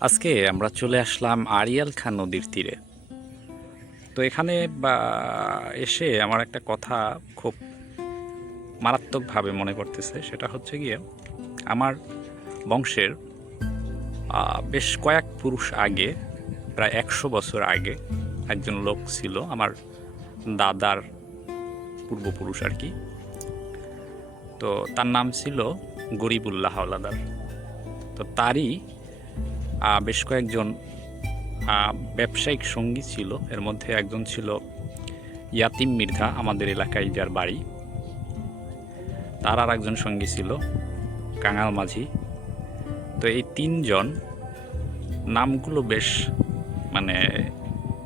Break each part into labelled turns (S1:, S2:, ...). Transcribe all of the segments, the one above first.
S1: আজকে আমরা চলে আসলাম আরিয়াল খান নদীর তীরে। তো এখানে, বা, এসে আমার একটা কথা খুব মারাত্মকভাবে মনে করতেছে, সেটা হচ্ছে গিয়ে আমার বংশের বেশ কয়েক পুরুষ আগে, প্রায় একশো বছর আগে একজন লোক ছিল আমার দাদার পূর্বপুরুষ আর কি। তো তার নাম ছিল গরিবুল্লাহ হাওলাদার। তো তারই বেশ কয়েকজন ব্যবসায়িক সঙ্গী ছিল। এর মধ্যে একজন ছিল ইয়াতিম মির্ধা আমাদের এলাকায় যার বাড়ি। তার আর একজন সঙ্গী ছিল কাঙাল মাঝি। তো এই তিনজন নামগুলো বেশ মানে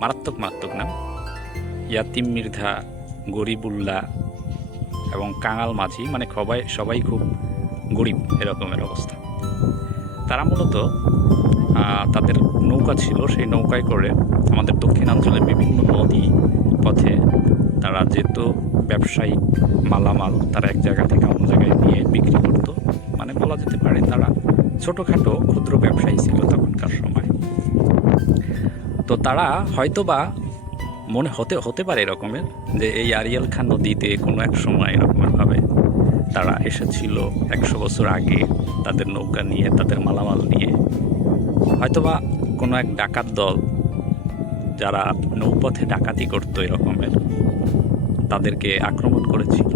S1: মারাত্মক মারাত্মক নাম। ইয়াতিম মির্ধা গরিবুল্লাহ এবং কাঙাল মাঝি মানে সবাই সবাই খুব গরিব এরকমের অবস্থা। তারা মূলত তাদের নৌকা ছিল, সেই নৌকায় করে আমাদের দক্ষিণাঞ্চলের বিভিন্ন নদী পথে তারা যেত, ব্যবসায়িক মালামাল তারা এক জায়গা থেকে অন্য জায়গায় নিয়ে বিক্রি করত। মানে বলা যেতে পারে তারা ছোটোখাটো ক্ষুদ্র ব্যবসায়ী ছিল তখনকার সময়। তো তারা হয়তোবা মনে হতে হতে পারে এরকমের যে এই আরিয়াল খান নদীতে কোনো এক সময় এরকমভাবে তারা এসেছিল। একশো বছর আগে তাদের নৌকা নিয়ে, তাদের মালামাল নিয়ে হয়তোবা কোনো এক ডাকাত দল যারা নৌপথে ডাকাতি করতো এরকমের, তাদেরকে আক্রমণ করেছিল।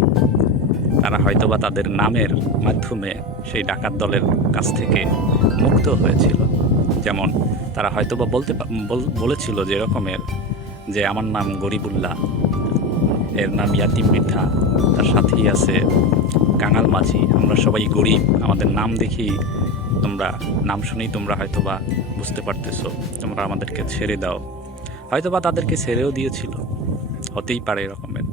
S1: তারা হয়তোবা তাদের নামের মাধ্যমে সেই ডাকাত দলের কাছ থেকে মুক্ত হয়েছিল। যেমন তারা হয়তোবা বলতে বলেছিল যে এরকমের যে আমার নাম গরিবুল্লাহ, এর নাম ইয়াতিম মিঠা, তার সাথেই আছে কাঙাল মাঝি, আমরা সবাই গরিব, আমাদের নাম দেখি তোমরা নাম শুনেই তোমরা হয়তোবা বুঝতে পারতেছো, তোমরা আমাদেরকে ছেড়ে দাও। হয়তোবা তাদেরকে ছেড়েও দিয়েছিল। হতেই পারে এরকমের।